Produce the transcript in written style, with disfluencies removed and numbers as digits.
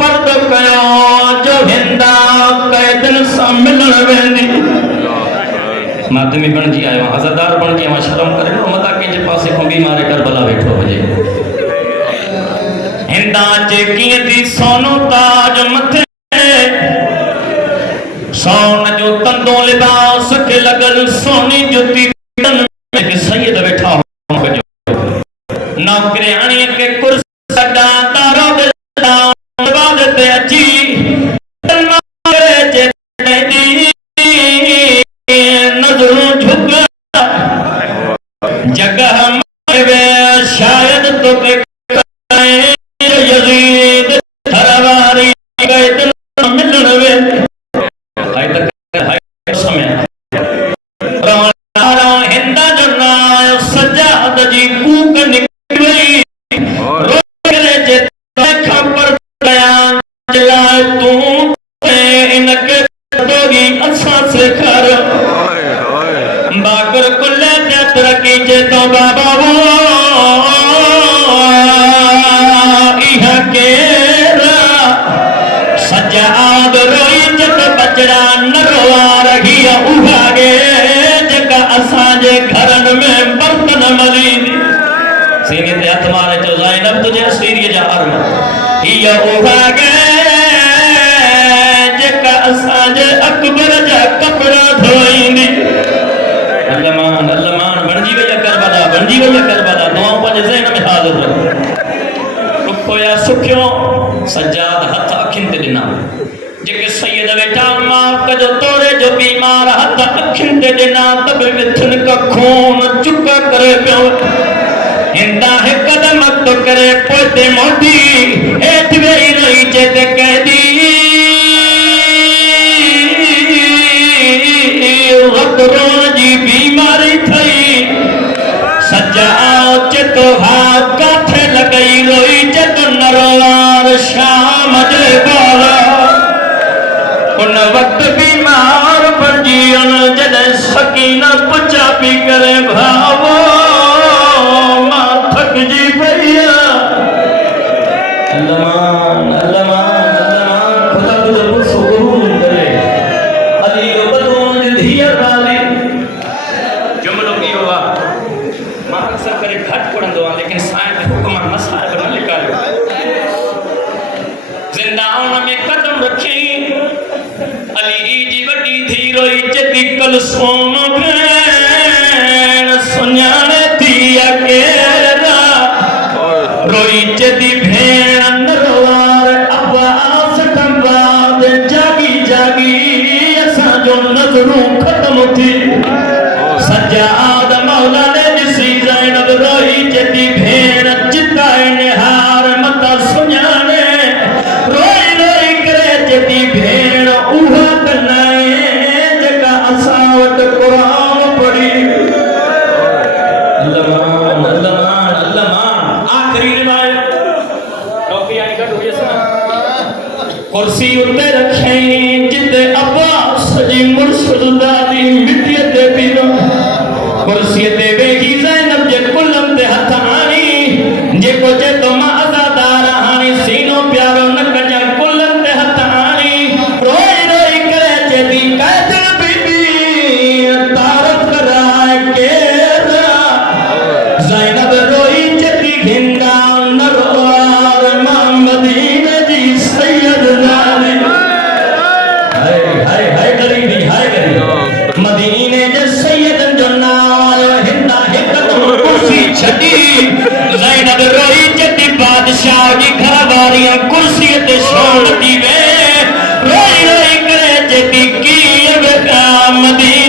पर्द कयो जो हिंदा कैदन सां मिलण वेंदी माध्यमी बन जी आयो हज़रदार बन जी आयो शर्म करे नो मता कंहिंजे पासे खां बीमारे करबला वेठो हुजे हिंदा जे कीअं थी सोनो ताज मथे सोन जो तंदो लिबास के लगल सोनी जुती के सैयद बैठा हो नौकरियाणी के कुर्सी सदा तारो बाद ते अची नजरों झुक जगह में शायद तो के यजीद हरवारी कैदन मिलन वे हाय तक हाय समय हिंदा जो नायो सजाद जी कूक निकली रोकले जे खबर बयान चलाए तू इनके दोगी अच्छा से कर बागर कुल्ले ते तरकी जे तो बाबा वो इहा केरा सजाद रोई जब बचड़ा नरवा रही उभागे जका असांजे घरन में बर्तन मलीदी सीने ते हथ मारे चो ज़ैनब तुझे सीरीअ जा अर्म हिया उभागे जका असांजे अकबर जा कपड़ा धोईंदी अल्लमान बनजी वई करबला दुआऊं पंहिंजे ज़हन में हाज़िर रख रुखो या सुखियो सजाद हथ अखियुनि ते ॾिना जेके सैयद वेठा माफ़ कजो तोरे जो बीमार हथ अखियुनि ते ॾिना त बि मिथुन का खून चुक करे पियो हिंदा हिकु कदम तो करे पोते मोटी हेठि वेही रही चेते कैदी वक़्तरों जी बीमारी थई सजाओ चेतो हाथ काथे लगई रोई चेतो नरवार शाम जे बाला उन वक्त बीमार पड़जी उन जॾहिं सकीना पुछा पी करे भावो मां थकजी पई अल्लाह खुदा तुझे पुछो गुरु करे अली जो बदून जी धीअ वाली जुमलो इहो आहे मां अक्सर करे घटि पढ़ंदो आहियां लेकिन साईं जे हुकुम मसाइब न लिकायो ज़िंदाउन में कदम रखी अली जी वॾी थी रोई चेती कल सोम भेण सुञाणे थी अकेला रोई चेती भेण नरवार आवाज़ कंबाद जागी जागी असांजो नज़रूं ख़त्म थी सजाद मौला ने ॾिसी ज़ैनब रोई चेती भेण चिताए निहार मता सुञाणे रोई रोई करे चेती भेण उहा कुर्सी उत्ते रखे जिते अब्बास जी मुर्शिद दादी मिट्टी ते पीरो कुर्सी ते वेही ज़ैनब जे कुलम ते हथ आणी जेको जे तो मां आज़ादार हाणी सीनो प्यारो न कजा कुलम ते हथ आणी रोई रोई करे चेती कैदन बीबी तारत कराए केरा ज़ैनब रोई चेती घिंदा नरवार मां मदीने जी सैयद नाली हाय गरीबी मदीने जे सैयदन जो नाल हिंदा हिकदम कुर्सी छडी ज़ैनब रोई चेती बादशाह जी घरवारी कुर्सी ते छोड़ दी वे रोई रोई करे चेती की मदीने